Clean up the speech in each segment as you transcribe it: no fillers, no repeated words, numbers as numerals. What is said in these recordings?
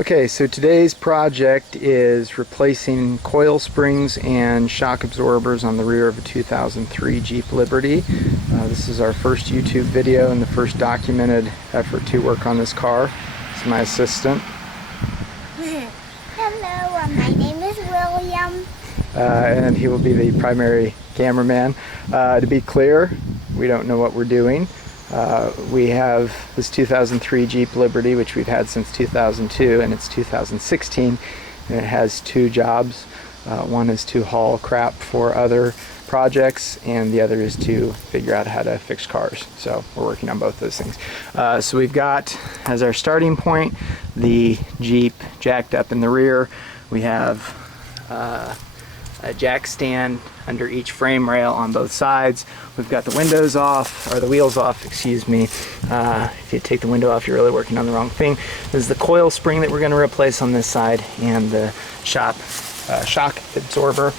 Okay, so today's project is replacing coil springs and shock absorbers on the rear of a 2003 Jeep Liberty. This is our first YouTube video and the first documented effort to work on this car. It's my assistant. Hello, my name is William. And he will be the primary cameraman. To be clear, we don't know what we're doing. We have this 2003 Jeep Liberty, which we've had since 2002, and it's 2016, and it has two jobs. One is to haul crap for other projects, and the other is to figure out how to fix cars. So we're working on both those things. So we've got, as our starting point, the Jeep jacked up in the rear. We have a jack stand under each frame rail on both sides. We've got the windows off, or the wheels off, excuse me. If you take the window off, you're really working on the wrong thing. This is the coil spring that we're going to replace on this side, and the shock absorber.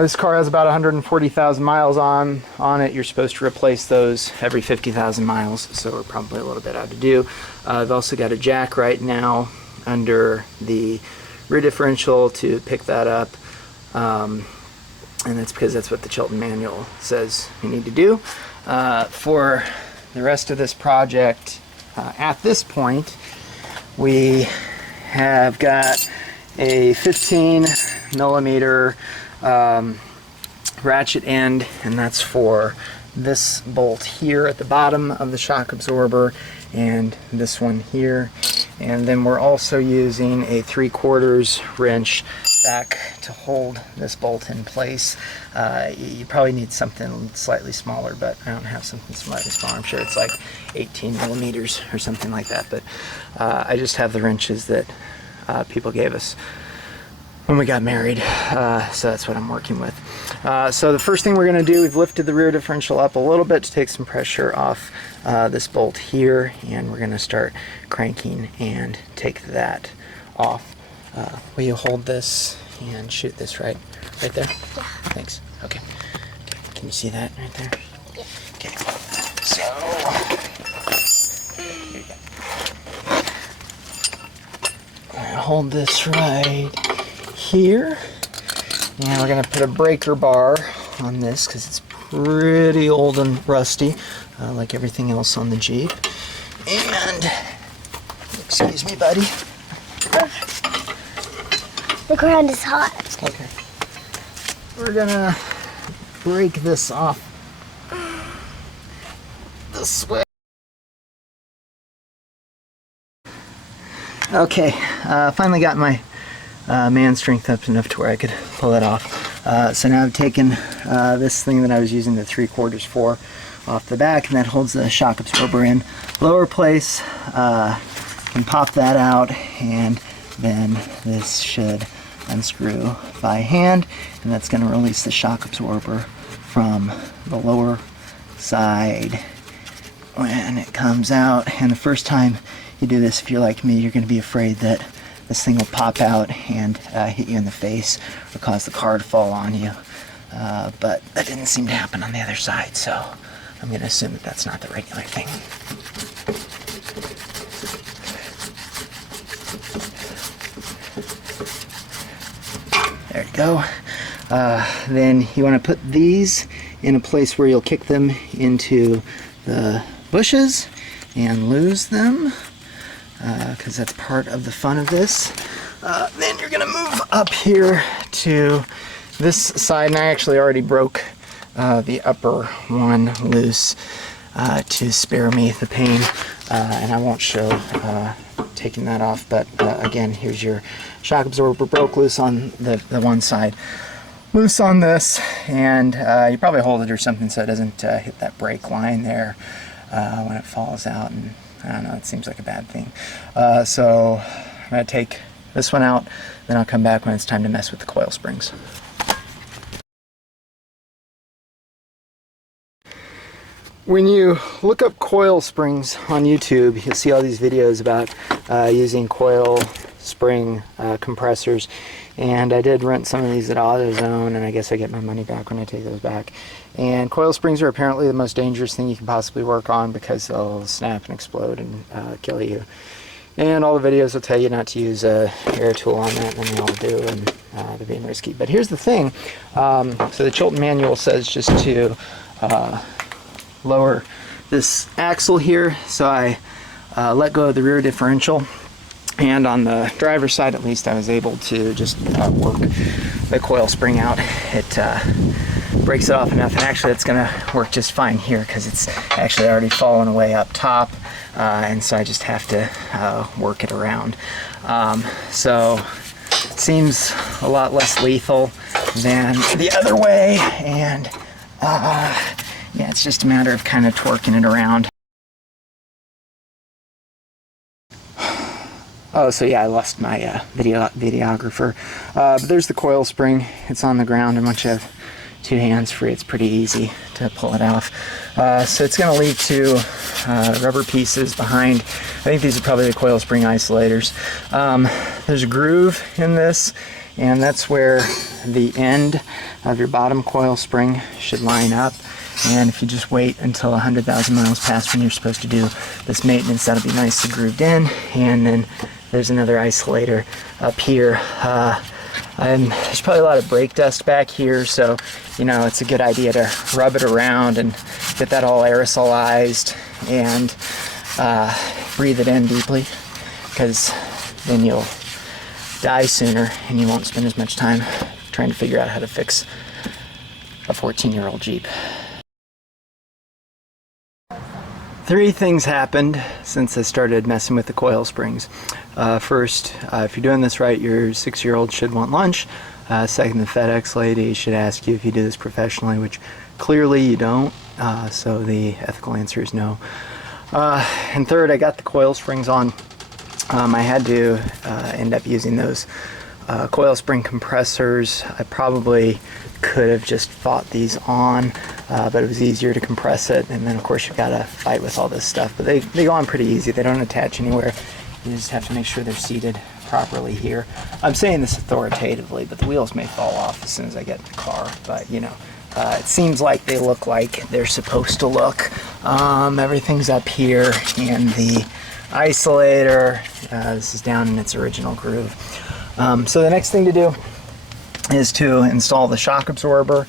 This car has about 140,000 miles on it. You're supposed to replace those every 50,000 miles, so we're probably a little bit out to do. I've also got a jack right now under the rear differential to pick that up. And that's because that's what the Chilton manual says you need to do. For the rest of this project, at this point, we have got a 15 millimeter ratchet end, and that's for this bolt here at the bottom of the shock absorber and this one here. And then we're also using a 3/4 wrench back to hold this bolt in place. You probably need something slightly smaller, but I don't have something slightly smaller. I'm sure it's like 18 millimeters or something like that, but I just have the wrenches that people gave us when we got married, so that's what I'm working with. So the first thing we're going to do, we've lifted the rear differential up a little bit to take some pressure off this bolt here, and we're going to start cranking and take that off. Will you hold this and shoot this right there? Yeah. Thanks. Okay. Can you see that right there? Yeah. Okay. So here you go. I'll hold this right here, and we're going to put a breaker bar on this because it's pretty old and rusty, like everything else on the Jeep. And excuse me, buddy. The ground is hot. Okay. We're gonna break this off this way. Okay, finally got my man strength up enough to where I could pull it off. So now I've taken this thing that I was using the 3/4 for off the back, and that holds the shock absorber in lower place. Can pop that out, and then this should unscrew by hand, and that's going to release the shock absorber from the lower side when it comes out. And the first time you do this, if you're like me, you're going to be afraid that this thing will pop out and hit you in the face or cause the car to fall on you, but that didn't seem to happen on the other side, so I'm going to assume that that's not the regular thing. There you go. Then you want to put these in a place where you'll kick them into the bushes and lose them, because that's part of the fun of this. Then you're going to move up here to this side, and I actually already broke the upper one loose to spare me the pain, and I won't show taking that off, but again, here's your shock absorber, broke loose on the one side, loose on this, and you probably hold it or something so it doesn't hit that brake line there when it falls out, and I don't know, it seems like a bad thing. So I'm going to take this one out, then I'll come back when it's time to mess with the coil springs. When you look up coil springs on YouTube, you'll see all these videos about using coil spring compressors, and I did rent some of these at AutoZone, and I guess I get my money back when I take those back. And coil springs are apparently the most dangerous thing you can possibly work on because they'll snap and explode and kill you. And all the videos will tell you not to use a air tool on that, and they all do, and they're being risky. But here's the thing. So the Chilton manual says just to lower this axle here. So I let go of the rear differential. And on the driver's side, at least, I was able to just work the coil spring out. It breaks it off enough, and actually it's going to work just fine here because it's actually already fallen away up top. And so I just have to work it around. So it seems a lot less lethal than the other way, and yeah, it's just a matter of kind of twerking it around. Oh, so yeah, I lost my videographer. But there's the coil spring. It's on the ground, and once you have two hands free, it's pretty easy to pull it off. So it's going to lead to rubber pieces behind. I think these are probably the coil spring isolators. There's a groove in this, and that's where the end of your bottom coil spring should line up. And if you just wait until 100,000 miles pass when you're supposed to do this maintenance, that'll be nicely grooved in. And then there's another isolator up here. There's probably a lot of brake dust back here, so you know it's a good idea to rub it around and get that all aerosolized and breathe it in deeply, because then you'll die sooner and you won't spend as much time trying to figure out how to fix a 14-year-old Jeep. Three things happened since I started messing with the coil springs. First, if you're doing this right, your 6-year-old should want lunch. Second, the FedEx lady should ask you if you do this professionally, which clearly you don't, so the ethical answer is no. And third, I got the coil springs on. I had to end up using those coil spring compressors. I probably could have just fought these on, but it was easier to compress it, and then of course you've got to fight with all this stuff. But they go on pretty easy. They don't attach anywhere. You just have to make sure they're seated properly here. I'm saying this authoritatively, but the wheels may fall off as soon as I get in the car. But you know, it seems like they look like they're supposed to look. Everything's up here, and the isolator, this is down in its original groove. So the next thing to do is to install the shock absorber.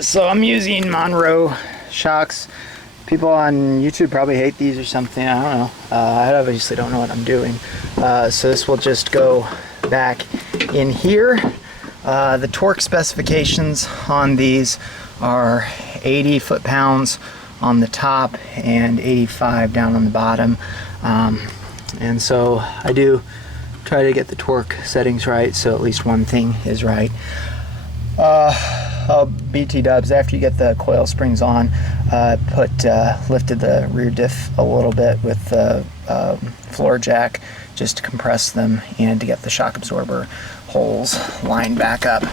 So I'm using Monroe shocks. People on YouTube probably hate these or something, I don't know. I obviously don't know what I'm doing. So this will just go back in here. The torque specifications on these are 80 foot-pounds on the top and 85 down on the bottom. And so I do try to get the torque settings right, so at least one thing is right. BT dubs, after you get the coil springs on, lifted the rear diff a little bit with the floor jack just to compress them and to get the shock absorber holes lined back up.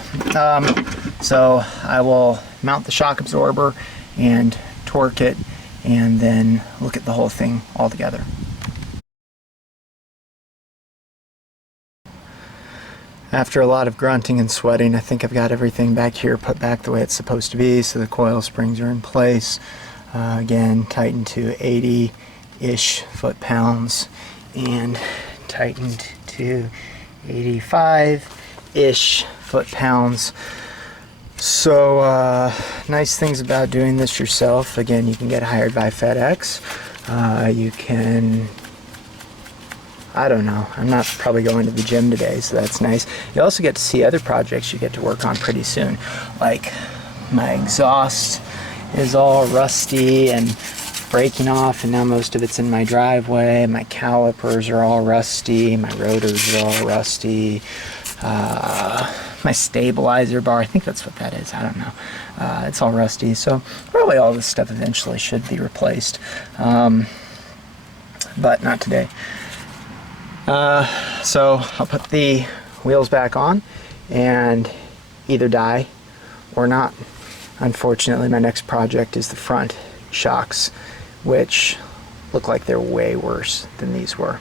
So I will mount the shock absorber and torque it, and then look at the whole thing all together. After a lot of grunting and sweating, I think I've got everything back here put back the way it's supposed to be. So the coil springs are in place. Again, tightened to 80-ish foot-pounds and tightened to 85-ish foot-pounds. So nice things about doing this yourself. Again, you can get hired by FedEx. You can, I don't know, I'm not probably going to the gym today, so that's nice. You also get to see other projects you get to work on pretty soon. Like my exhaust is all rusty and breaking off, and now most of it's in my driveway. My calipers are all rusty, my rotors are all rusty. My stabilizer bar, I think that's what that is, I don't know. It's all rusty, so probably all this stuff eventually should be replaced. But not today. So I'll put the wheels back on and either die or not. Unfortunately, my next project is the front shocks, which look like they're way worse than these were.